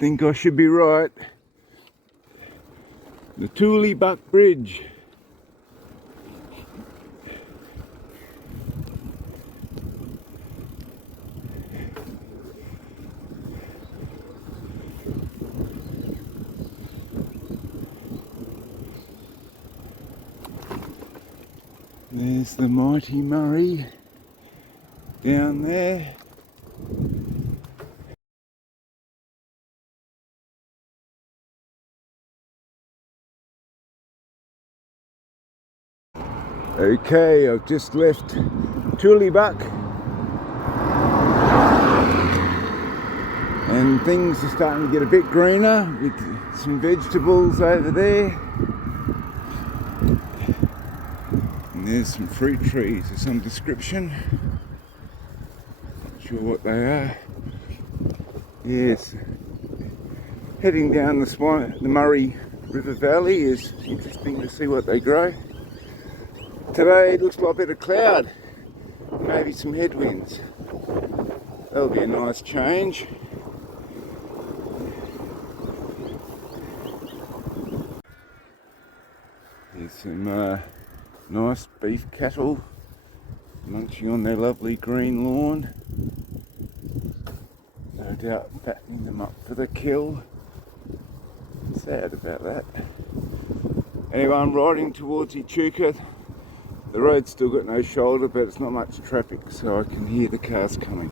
think I should be right. The Tooleybuck Bridge. There's the mighty Murray down there. Okay, I've just left Tooleybuck and things are starting to get a bit greener with some vegetables over there. And there's some fruit trees of some description. Not sure what they are. Yes, heading down the Murray River Valley is interesting to see what they grow. Today it looks like a bit of cloud, maybe some headwinds. That'll be a nice change. There's some nice beef cattle munching on their lovely green lawn. No doubt fattening them up for the kill. Sad about that. Anyway, I'm riding towards Echuca. The road's still got no shoulder, but it's not much traffic, so I can hear the cars coming.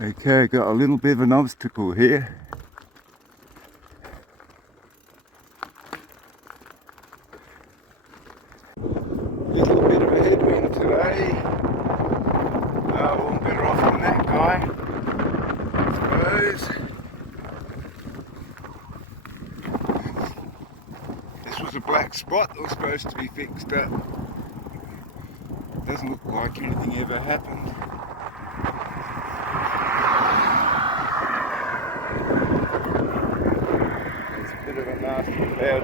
Okay, got a little bit of an obstacle here. Little bit of a headwind today. I'm better off than that guy, I suppose. This was a black spot that was supposed to be fixed up. Doesn't look like anything ever happened. Bit of a nasty cloud.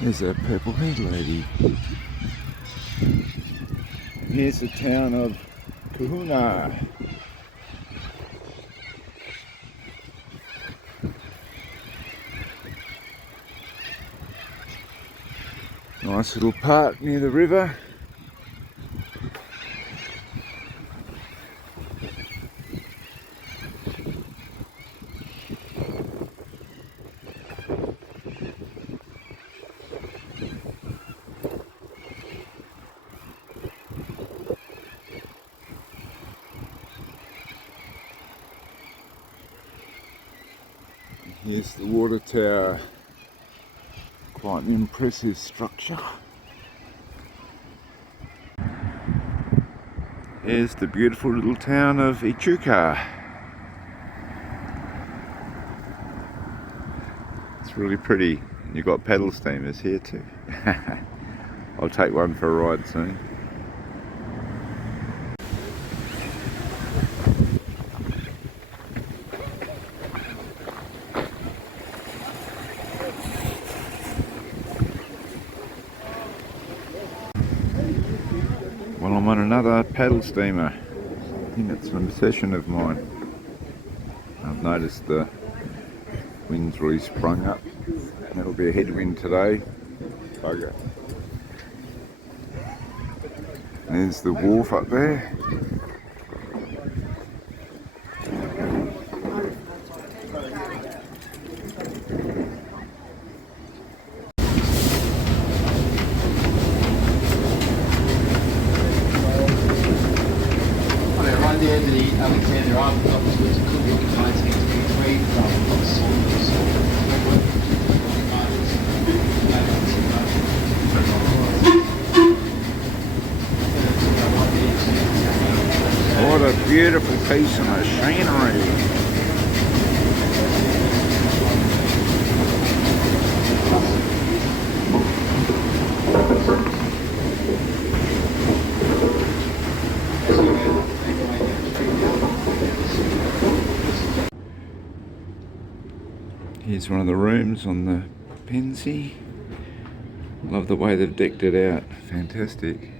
There's a purple head lady. Here's the town of Kahuna. Nice little park near the river. Here's the water tower. Quite an impressive structure. Here's the beautiful little town of Echuca. It's really pretty. You've got pedal steamers here too. I'll take one for a ride soon. Well, I'm on another paddle steamer. I think it's an obsession of mine. I've noticed the wind's really sprung up. That'll be a headwind today. Bugger. There's the wharf up there. around the end of the Alexander Island office was Kilmore in 1923 from Saunders. What a beautiful piece of machinery. Here's one of the rooms on the Pensy. Love the way they've decked it out. Fantastic.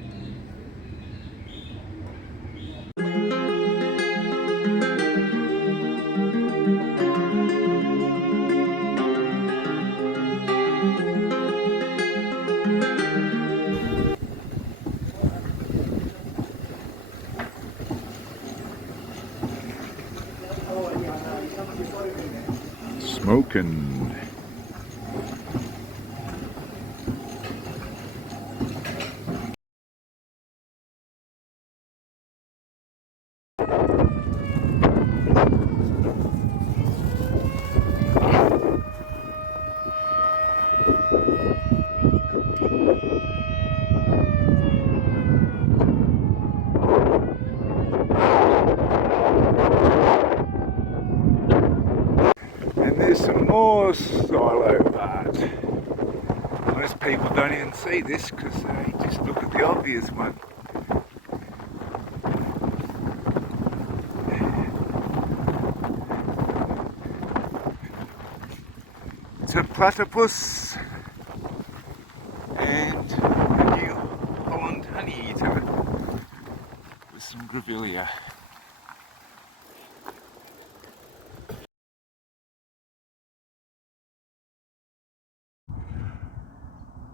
Smoking. And there's some more silo art. Most people don't even see this because they just look at the obvious one. It's a platypus and a New Holland honey eater with some grevillea.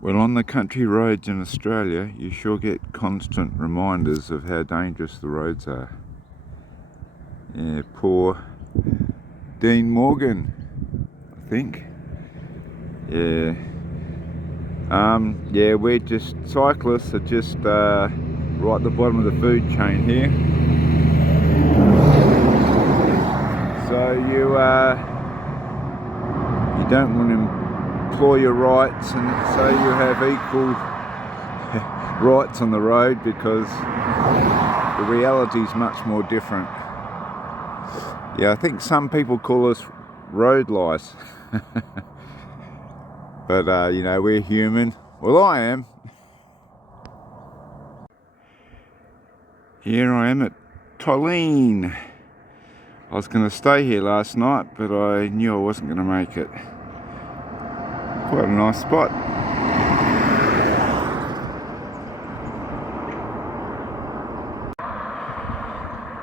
Well, on the country roads in Australia, you sure get constant reminders of how dangerous the roads are. Yeah, poor Dean Morgan, I think. Yeah. Yeah, we're just, cyclists are just right at the bottom of the food chain here. So you don't want to employ your rights and so you have equal rights on the road, because the reality is much more different. Yeah, I think some people call us road lice. But you know, we're human. Well, I am. Here I am at Tolleen. I was going to stay here last night, but I knew I wasn't going to make it. Quite a nice spot.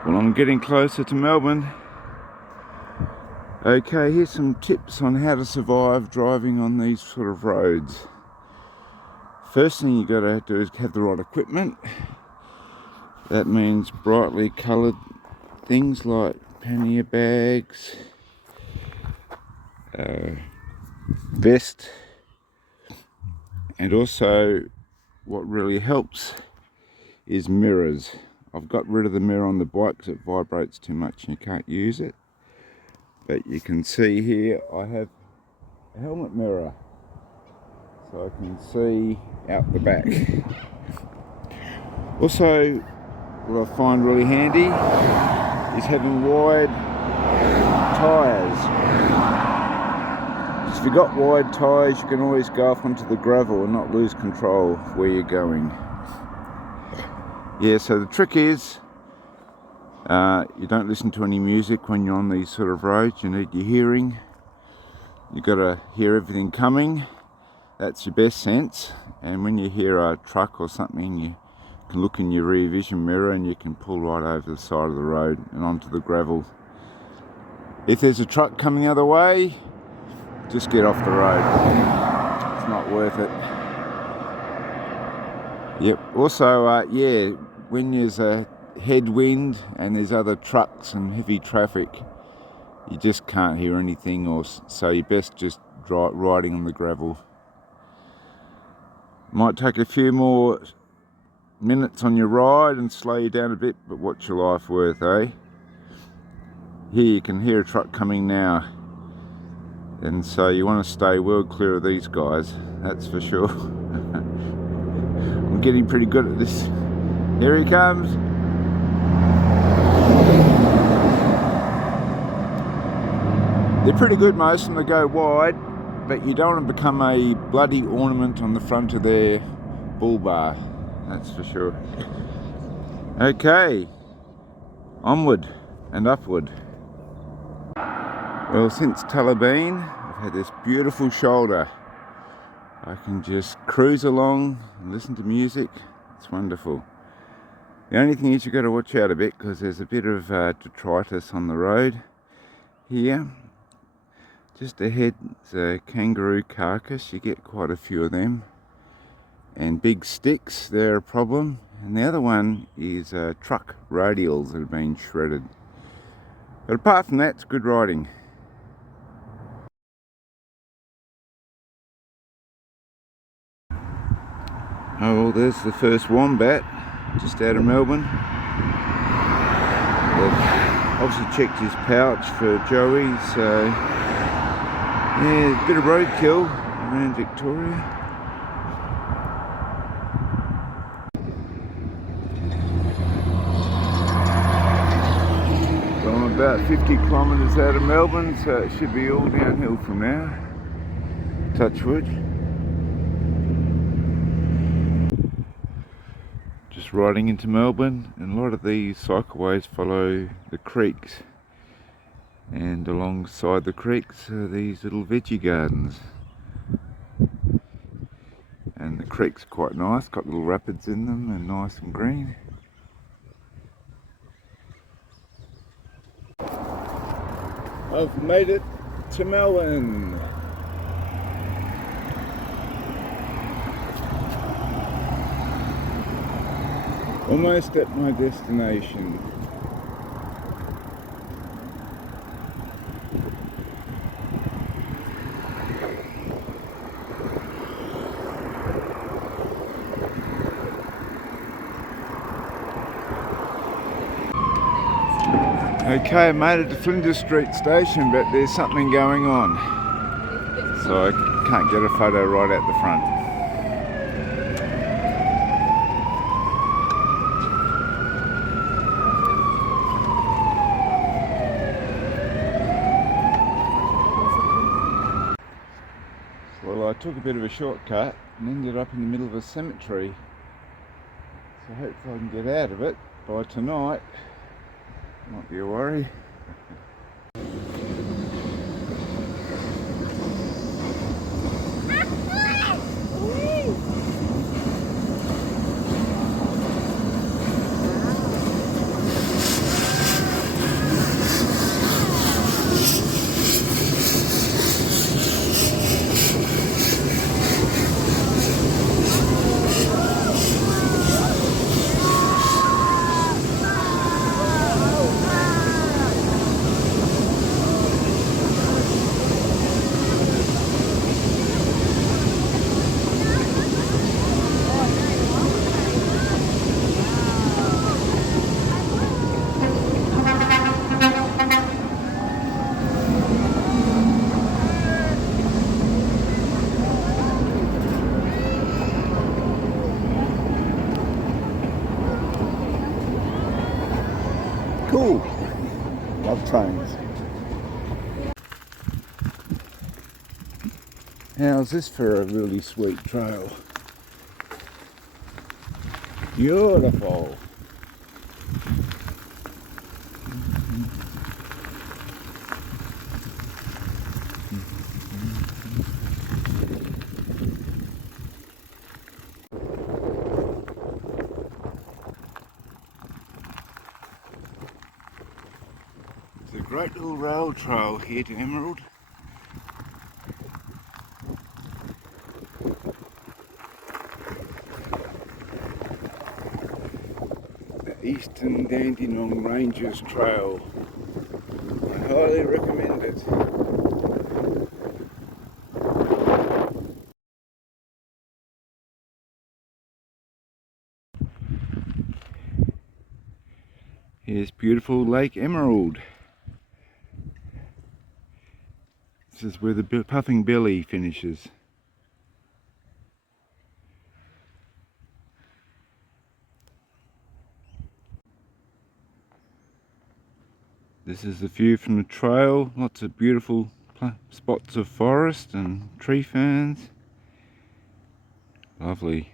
Well, I'm getting closer to Melbourne. Okay, here's some tips on how to survive driving on these sort of roads. First thing you got to do is have the right equipment. That means brightly coloured things like pannier bags, vest, and also what really helps is mirrors. I've got rid of the mirror on the bike because it vibrates too much and you can't use it. But you can see here I have a helmet mirror, so I can see out the back. Also, what I find really handy is having wide tyres. If you've got wide tyres, you can always go off onto the gravel and not lose control of where you're going. Yeah, so the trick is you don't listen to any music when you're on these sort of roads. You need your hearing. You've got to hear everything coming. That's your best sense. And when you hear a truck or something, you can look in your rear vision mirror and you can pull right over the side of the road and onto the gravel. If there's a truck coming the other way, just get off the road. It's not worth it. Yep. Also, yeah, when there's a headwind and there's other trucks and heavy traffic, you just can't hear anything, or so you best just riding on the gravel. Might take a few more minutes on your ride and slow you down a bit, but what's your life worth, eh? Here you can hear a truck coming now, and so you want to stay well clear of these guys, that's for sure. I'm getting pretty good at this. Here he comes. They're pretty good, most of them. They go wide, but you don't want to become a bloody ornament on the front of their bull bar, that's for sure. Okay, onward and upward. Well, since Tullabeen, I've had this beautiful shoulder. I can just cruise along and listen to music. It's wonderful. The only thing is you've got to watch out a bit because there's a bit of detritus on the road here. Just ahead is a kangaroo carcass. You get quite a few of them. And big sticks, they're a problem. And the other one is truck radials that have been shredded. But apart from that, it's good riding. Oh, well, there's the first wombat, just out of Melbourne. They've obviously checked his pouch for Joey, so yeah, a bit of roadkill around Victoria. So I'm about 50 kilometres out of Melbourne, so it should be all downhill from now. Touch wood. Just riding into Melbourne, and a lot of these cycleways follow the creeks, and alongside the creeks are these little veggie gardens, and the creeks are quite nice, got little rapids in them and nice and green. I've made it to Melbourne. Almost at my destination. Okay, I made it to Flinders Street station, but there's something going on, so I can't get a photo right out the front. Well, I took a bit of a shortcut and ended up in the middle of a cemetery, so hopefully I can get out of it by tonight. Might be a worry. Cool. Love trains. How's this for a really sweet trail? Beautiful. It's a great little rail trail here to Emerald. Eastern Dandenong Ranges Trail. I highly recommend it. Here's beautiful Lake Emerald. This is where the Puffing Billy finishes. This is the view from the trail. Lots of beautiful spots of forest and tree ferns. Lovely.